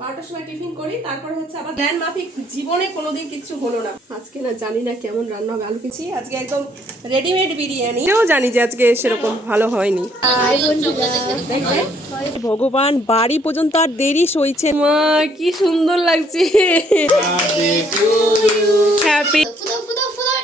বারোটার সময় টিফিন করি তারপরে হচ্ছে আবার জ্ঞান মাফিক জীবনে কোনোদিন কিছু হলো না। আজকে না জানি না কেমন রান্না হবে আলু পিছি আজকে একদম রেডিমেড বিরিয়ানি। এও জানি যে আজকে সেরকম ভালো হয়নি। ভগবান বাড়ি পর্যন্ত আর দেরি সইছে মা কি সুন্দর লাগছে। হ্যাপি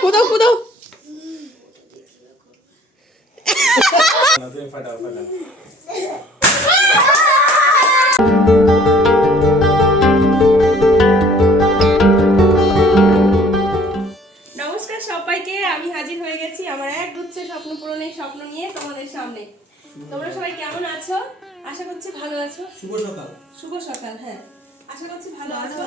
ফুদো ফুদো স্বপ্ন স্বপ্ন নিয়ে তোমাদের সামনে। তোমরা সবাই কেমন আছো? আশা করছি ভালো আছো। শুভ সকাল। শুভ সকাল হ্যাঁ। আশা করছি ভালো আছো।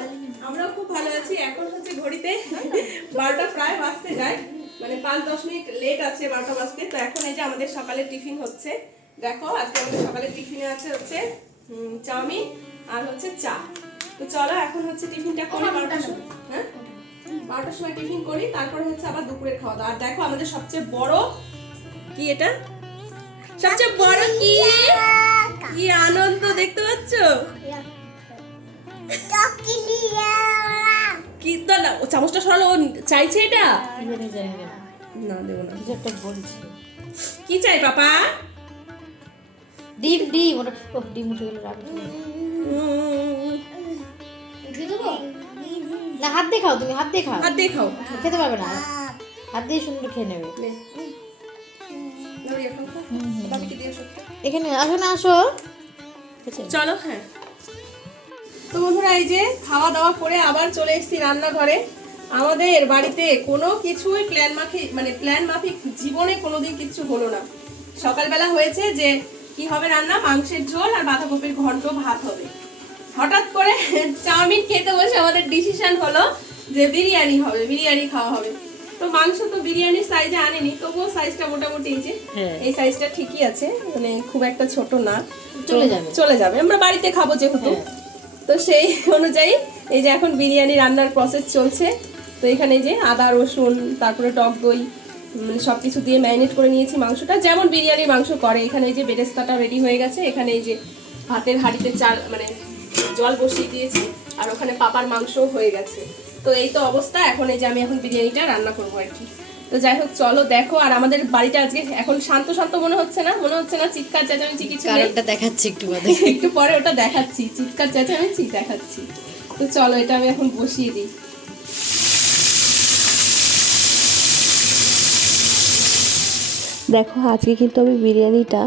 আমরাও খুব ভালো আছি। এখন হচ্ছে ঘড়িতে বারোটা প্রায় বাজতে যায়। মানে পাঁচ দশ মিনিট লেট আছে বারোটা বাজতে। তো এখন এই যে আমাদের সকালে টিফিন হচ্ছে। দেখো আজকে আমাদের সকালে টিফিনে আছে হচ্ছে চাউমিন আর হচ্ছে চা। তো চলো এখন হচ্ছে টিফিনটা করি বারোটার সময়। হ্যাঁ? বারোটার সময় টিফিন করি তারপরে হচ্ছে আবার দুপুরের খাওয়া দাওয়া আর দেখো আমাদের সবচেয়ে বড় কি এটা? সবচেয়ে বড় কি? কি আনন্দ দেখতে পাচ্ছ? কি? তো না ও চামচটা সরালো ও চাইছে এটা? না দেবো না। কি চাই পাপা? ডিম ডিম ওটা ডিম উঠে গেল রাখো না হাত দিয়ে খাও তুমি হাত দিয়ে খাও হাত দিয়ে খাও খেতে পারবে না হাত দিয়ে সুন্দর খেয়ে নেবে। এখানে আসো। না আসো। চলো হ্যাঁ। তো বন্ধুরা এই যে খাওয়া দাওয়া করে আবার চলে এসেছি রান্নাঘরে। আমাদের বাড়িতে কোনো কিছুই প্ল্যান মাফিক মানে প্ল্যান মাফিক জীবনে কোনোদিন কিছু হলো না। সকালবেলা হয়েছে যে কি হবে রান্না? মাংসের ঝোল আর বাঁধাকপির ঘন্ট ভাত হবে। হঠাৎ করে চাউমিন খেতে বসে আমাদের ডিসিশন হলো যে বিরিয়ানি হবে বিরিয়ানি খাওয়া হবে। তো মাংস তো বিরিয়ানির সাইজে আনেনি তবুও সাইজটা মোটামুটি এই যে হ্যাঁ। এই সাইজটা ঠিকই আছে মানে খুব একটা ছোট না। চলে যাবে। চলে যাবে আমরা বাড়িতে খাব যেহেতু। তো সেই অনুযায়ী এই যে এখন বিরিয়ানি রান্নার প্রসেস চলছে তো এখানে যে আদা রসুন তারপরে টক দই সব কিছু দিয়ে ম্যারিনেট করে নিয়েছি মাংসটা। যেমন বিরিয়ানির মাংস করে এখানে এই যে বেরেস্তাটা রেডি হয়ে গেছে এখানে এই যে ভাতের হাঁড়িতে চাল মানে জল বসিয়ে দিয়েছি আর ওখানে পাপার মাংস হয়ে গেছে। তো এই তো অবস্থা এখন এই যে আমি এখন বিরিয়ানিটা রান্না করব আর কি। তো যাই হোক চলো দেখো আর আমাদের বাড়িটা আজকে এখন শান্ত শান্ত মনে হচ্ছে না? মনে হচ্ছে না চিৎকার চেঁচামেচি কিছু কারণটা দেখাচ্ছি একটু একটু পরে ওটা দেখাচ্ছি চিৎকার চেঁচামেচি দেখাচ্ছি। তো চলো এটা আমি এখন বসিয়ে দিই। দেখো আজকে কিন্তু আমি বিরিয়ানিটা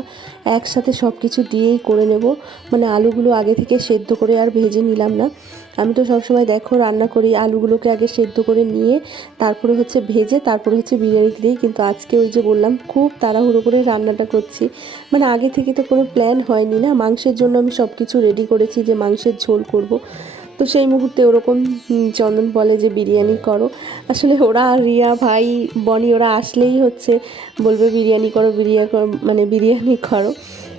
একসাথে সব কিছু দিয়েই করে নেব। মানে আলুগুলো আগে থেকে সেদ্ধ করে আর ভেজে নিলাম না। আমি তো সবসময় দেখো রান্না করি, আলুগুলোকে আগে সেদ্ধ করে নিয়ে তারপরে হচ্ছে ভেজে, তারপরে হচ্ছে বিরিয়ানিতে দিই। কিন্তু আজকে ওই যে বললাম, খুব তাড়াহুড়ো করে রান্নাটা করছি। মানে আগে থেকে তো কোনো প্ল্যান হয়নি না। মাংসের জন্য আমি সব কিছু রেডি করেছি যে মাংসের ঝোল করব। তো সেই মুহূর্তে ওরকম চন্দন বলে যে বিরিয়ানি করো। আসলে ওরা রিয়া ভাই, বনি ওরা আসলেই হচ্ছে বলবে বিরিয়ানি করো বিরিয়ানি মানে বিরিয়ানি করো।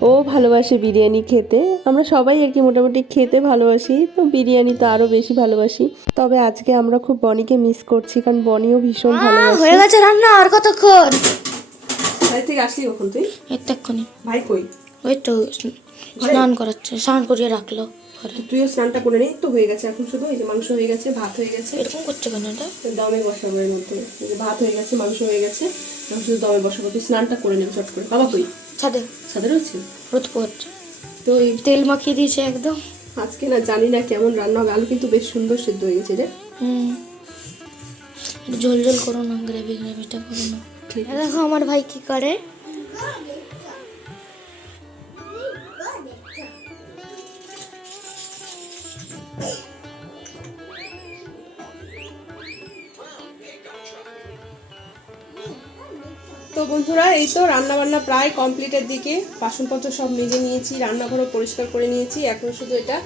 ও ভালোবাসে বিরিয়ানি খেতে। আমরা সবাই আর কি মোটামুটি খেতে ভালোবাসি তো বিরিয়ানি তো আরও বেশি ভালোবাসি। তবে আজকে আমরা খুব বনিকে মিস করছি কারণ বনিও ভীষণ ভালোবাসে। হয়ে গেছে রান্না আর কতক্ষণ? বাড়ি থেকে আসলি কখন তুই? এতক্ষণই ভাই কই? ওই তো স্নান করাচ্ছে স্নান করিয়ে রাখল তুইও স্নানটা করে নেই তো হয়ে গেছে এখন শুধু এই যে মাংস হয়ে গেছে ভাত হয়ে গেছে। এরকম করছে কেন এটা? দমে বসাবো এর মধ্যে। এই যে ভাত হয়ে গেছে মাংস হয়ে গেছে আমি শুধু দমে বসাবো তুই স্নানটা করে নেব চট করে। বাবা কই? ছাদে। সাদা রয়েছে রোদ পোহাচ্ছে তো তেল মাখিয়ে দিয়েছে একদম। আজকে না জানি না কেমন রান্না হবে। আলু কিন্তু বেশ সুন্দর সেদ্ধ হয়ে গেছে রে। হুম। একটু ঝোল ঝোল করো না গ্রেভি গ্রেভিটা করো না। দেখো আমার ভাই কি করে। তো বন্ধুরা, এই তো রান্না বান্না প্রায় কমপ্লিটের দিকে। বাসনপত্র সব মেজে নিয়েছি, রান্নাঘরও পরিষ্কার করে নিয়েছি। এখন শুধু এটা।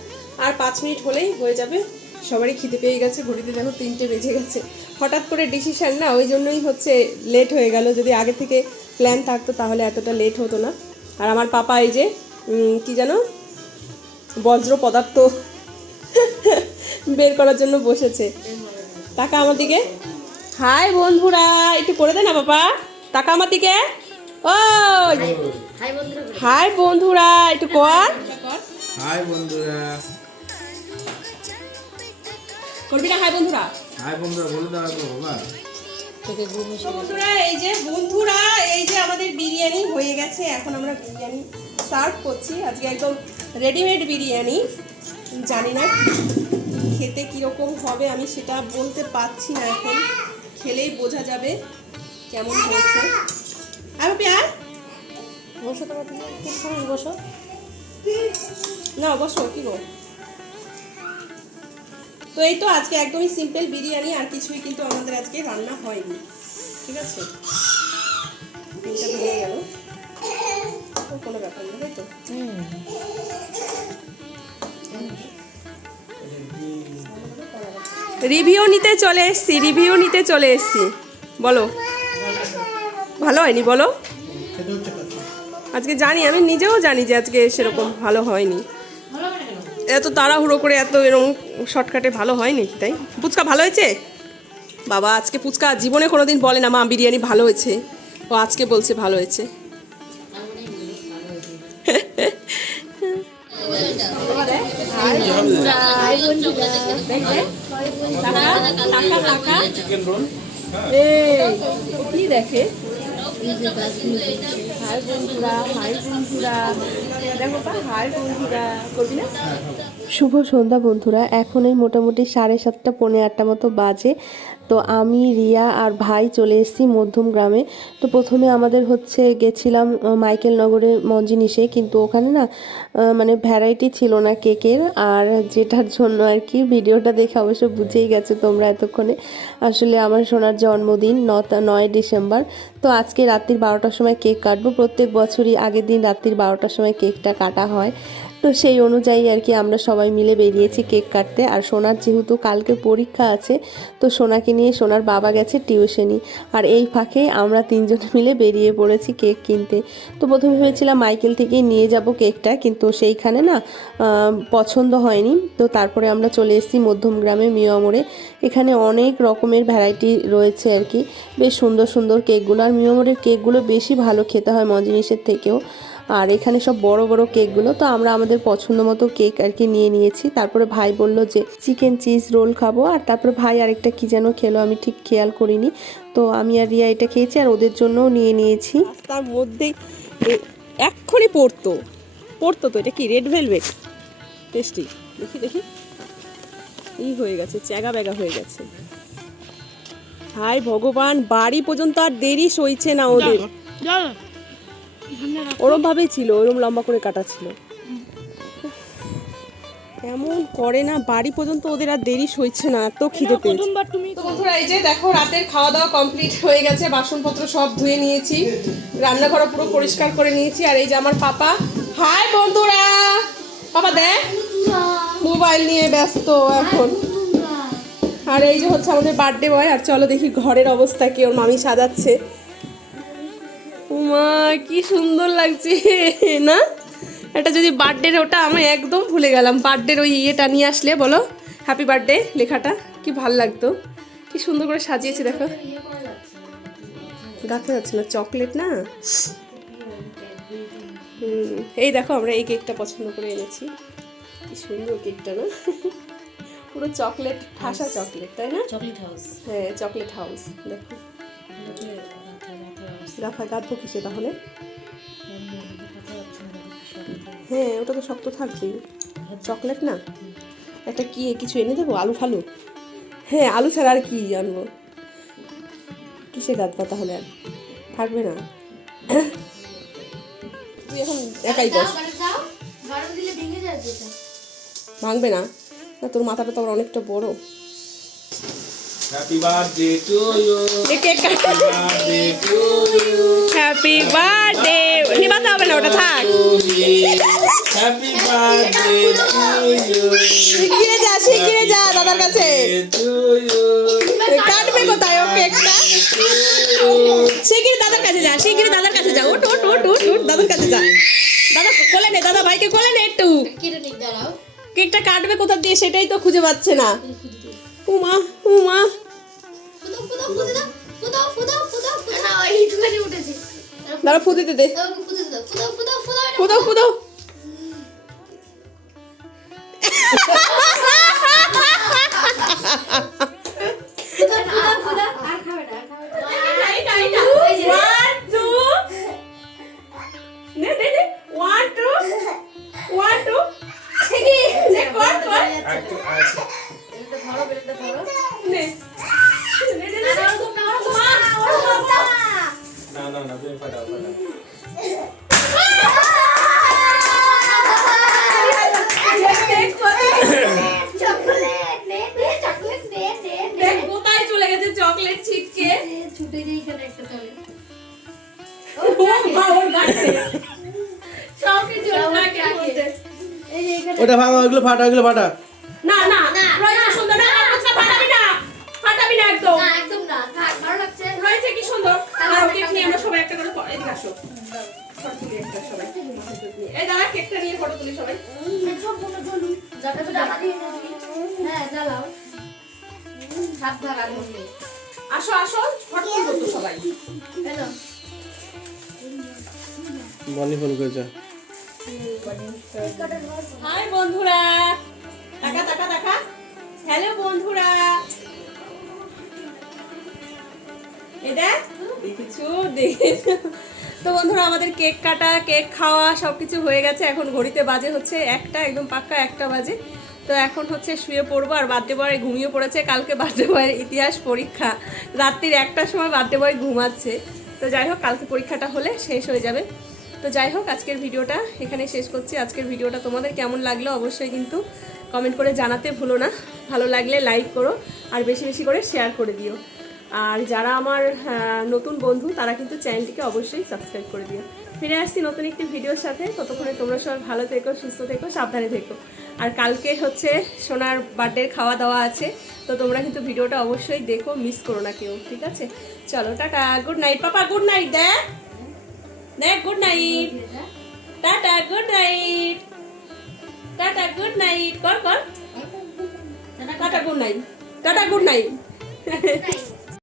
আর পাঁচ মিনিট হলেই হয়ে যাবে। সবারই খিদে পেয়ে গেছে, ঘড়িতে দেখো তিনটে বেজে গেছে। হঠাৎ করে ডিসিশান না, ওই জন্যই হচ্ছে লেট হয়ে গেল। যদি আগে থেকে প্ল্যান থাকতো তাহলে এতটা লেট হতো না। আর আমার পাপা এই যে কি জানো? বজ্র পদার্থ বের করার জন্য বসেছে। টাকা আমার দিকে। হাই বন্ধুরা, একটু করে দে না বাবা টাকা আমার দিকে। ও হাই বন্ধুরা। একটু কর। হাই বন্ধুরা। করবি না হাই বন্ধুরা? হাই বন্ধুরা বলে দাও একবার বাবা। তোকে। বন্ধুরা এই যে বন্ধুরা এই যে আমাদের বিরিয়ানি হয়ে গেছে। এখন আমরা বিরিয়ানি সার্ভ করছি। আজকে একদম রেডিমেড বিরিয়ানি। জানি না খেতে কীরকম হবে আমি সেটা বলতে পারছি না এখন। খেলেই বোঝা যাবে। কেমন হয়েছে? আর পেয়ার বসো তোমার তুমি খুব বসো। না বসো কি গো? তো এই তো আজকে একদমই সিম্পল বিরিয়ানি আর কিছুই কিন্তু আমাদের আজকে রান্না হয়নি। ঠিক আছে? তিনটা ভেঙে গেল। কোনো ব্যাপার না তাই তো? রিভিউ নিতে চলে এসছি রিভিউ নিতে চলে এসছি। বলো। ভালো হয়নি বলো? আজকে জানি আমি নিজেও জানি যে আজকে সেরকম ভালো হয়নি। এত তাড়াহুড়ো করে এত এরকম শর্টকাটে ভালো হয়নি তাই? ফুচকা ভালো হয়েছে? বাবা আজকে ফুচকা জীবনে কোনো দিন বলে না মা বিরিয়ানি ভালো হয়েছে। ও আজকে বলছে ভালো হয়েছে। চিকেন শুভ সন্ধ্যা বন্ধুরা এখন এই মোটামুটি সাড়ে সাতটা পৌনে আটটা মতো বাজে। তো আমি রিয়া আর ভাই চলে এসেছি মধ্যম গ্রামে। তো প্রথমে আমাদের হচ্ছে গেছিলাম আহ, মাইকেল নগরের মঞ্জিনিসে। কিন্তু ওখানে না মানে ভ্যারাইটি ছিল না কেকের। আর যেটার জন্য আর কি ভিডিওটা দেখে অবশ্য বুঝেই গেছো তোমরা এতক্ষণে। আসলে আমার সোনার জন্মদিন ন নয় ডিসেম্বর। তো আজকে রাত্রির বারোটার সময় কেক কাটবো। প্রত্যেক বছরই আগের দিন রাত্রির বারোটার সময় কেকটা কাটা হয়। তো সেই অনুযায়ী আর কি আমরা সবাই মিলে বেরিয়েছি কেক কাটতে। আর সোনার যেহেতু কালকে পরীক্ষা আছে তো সোনাকে নিয়ে সোনার বাবা গেছে টিউশনি। আর এই ফাঁকে আমরা তিনজনে মিলে বেরিয়ে পড়েছি কেক কিনতে। তো প্রথমে ভেবেছিলাম মাইকেল থেকেই নিয়ে যাব কেকটা, কিন্তু সেইখানে না পছন্দ হয়নি। তো তারপরে আমরা চলে এসেছি মধ্যম গ্রামে মিয়ামোড়ে এখানে অনেক রকমের ভ্যারাইটি রয়েছে আর কি। বেশ সুন্দর সুন্দর কেকগুলো। আর মিয়ামোড়ের কেকগুলো বেশি ভালো খেতে হয় মঞ্জিনিসের থেকেও। আর এখানে সব বড় বড় কেকগুলো তো আমরা আমাদের পছন্দ মতো কেক আর কি নিয়ে নিয়েছি। তারপরে ভাই বলল যে চিকেন চিজ রোল খাব। আর তারপরে ভাই আরেকটা কি যেন খেলো আমি ঠিক খেয়াল করিনি। তো আমি আর রিয়া এটা খেয়েছি আর ওদের জন্যও নিয়ে নিয়েছি। তার মধ্যেই এ- এক্ষুনি পড়তো। পড়তো তো এটা কি রেড ভেলভেট টেস্টি দেখি দেখি। ই হয়ে গেছে চ্যাগা ব্যাগা হয়ে গেছে। হাই ভগবান বাড়ি পর্যন্ত আর দেরি সইছে না ওদের। ওরম ভাবেই ছিল ওরম লম্বা করে কাটা ছিল। এমন করে না বাড়ি পর্যন্ত ওদের আর দেরি সইছে না এত খিদে পেয়েছে। তো বন্ধুরা এই যে দেখো রাতের খাওয়া দাওয়া কমপ্লিট হয়ে গেছে বাসনপত্র সব ধুয়ে নিয়েছি রান্নাঘর পুরো পরিষ্কার করে নিয়েছি আর এই যে আমার পাপা। হাই বন্ধুরা! পাপা দেখ। মোবাইল নিয়ে ব্যস্ত এখন। আর এই যে হচ্ছে আমাদের বার্থডে বয় আর চলো দেখি ঘরের অবস্থা কি ওর মামি সাজাচ্ছে। উমা কি সুন্দর লাগছে না? এটা যদি বার্থডের ওটা আমি একদম ভুলে গেলাম। বার্থডের ওই ইয়েটা নিয়ে আসলে বলো হ্যাপি বার্থডে লেখাটা কি ভালো লাগতো। কি সুন্দর করে সাজিয়েছে দেখো। গাতে যাচ্ছে না চকলেট না? এই দেখো আমরা এই কেকটা পছন্দ করে এনেছি। কি সুন্দর কেকটা না? পুরো চকলেট ঠাসা চকলেট তাই না? চকলেট হাউস হ্যাঁ চকলেট হাউস দেখো। গাফা গাঁথবো কিসে তাহলে? হ্যাঁ ওটা তো শক্ত থাকবেই। চকলেট না? একটা কি, কিছু এনে দেবো? আলু ফালু? হ্যাঁ আলু ছাড়া আর কি আনব? কিসে গাঁথবা তাহলে আর? থাকবে না। তুই এখন একাই বস। ভাঙবে না? না, তোর মাথাটা তো আবার অনেকটা বড়। Happy birthday to you a cake birthday to you happy birthday নিবাতে হবে না ওটা থাক হ্যাপি বার্থডে টু ইউ শিগগিরে যা শিগগিরে যা দাদার কাছে কাটবে কোথায় ও কেকটা শিগগিরি দাদার কাছে যা শিগগিরি দাদার কাছে যা ওট ওট ওট ওট ওট দাদার কাছে যা দাদা কোলে নে দাদা ভাইকে কোলে নে একটু কেকটা কাটবে কোথা দিয়ে সেটাই তো খুঁজে পাচ্ছে না উমা উমা। দাঁড়া ফুদে দে ফুদাও ফুদাও ওটা ভাঙা ওগুলো ফাটা ওগুলো ফাটা। না না রয়েছে সুন্দর? না আচ্ছা ফাটাবি না ফাটাবি না একদম। না একদম না থাক ভালো লাগছে। রয়েছে কি সুন্দর? আর কেক নিয়ে আমরা সবাই একটা করে ফটো- এদিকে আসো। ফটো একটা সবাই। এই দাঁড়া কেকটা নিয়ে ফটো তুলি সবাই। সম্পূর্ণ জ্বলুন যাতে তো দিয়ে হ্যাঁ জ্বালাও। আর আসো আসো ফটো তুলবো তো সবাই। হ্যালো। বনি ফোন করেছে। হাই বন্ধুরা। টাকা টাকা টাকা হ্যালো বন্ধুরা। এটা দেখেছ? দেখেছ তো বন্ধুরা আমাদের কেক কাটা কেক খাওয়া সব কিছু হয়ে গেছে। এখন ঘড়িতে বাজে হচ্ছে একটা একদম পাক্কা একটা বাজে। তো এখন হচ্ছে শুয়ে পড়ব আর বার্থডে বয় ঘুমিয়ে পড়েছে। কালকে বার্থডে বয়ের ইতিহাস পরীক্ষা। রাত্রির একটার সময় বার্থডে বয় ঘুমাচ্ছে। তো যাই হোক কালকে পরীক্ষাটা হলে শেষ হয়ে যাবে। তো যাই হোক, আজকের ভিডিওটা এখানে শেষ করছি। আজকের ভিডিওটা তোমাদের কেমন লাগল অবশ্যই কিন্তু কমেন্ট করে জানাতে ভুলো না। ভালো লাগলে লাইক করো আর বেশি বেশি করে শেয়ার করে দিও। আর যারা আমার নতুন বন্ধু, তারা কিন্তু চ্যানেলটিকে অবশ্যই সাবস্ক্রাইব করে দিও। ফিরে আসছি নতুন একটি ভিডিওর সাথে। ততক্ষণে তোমরা সবাই ভালো থেকো, সুস্থ থেকো, সাবধানে থেকো। আর কালকে হচ্ছে সোনার বার্থডের খাওয়া দাওয়া আছে, তো তোমরা কিন্তু ভিডিওটা অবশ্যই দেখো মিস করো না কেউ, ঠিক আছে? চলো, টাটা গুড নাইট পাপা গুড নাইট দেখ। দেখ good night tata good night tata good night কর কর tata good night tata good night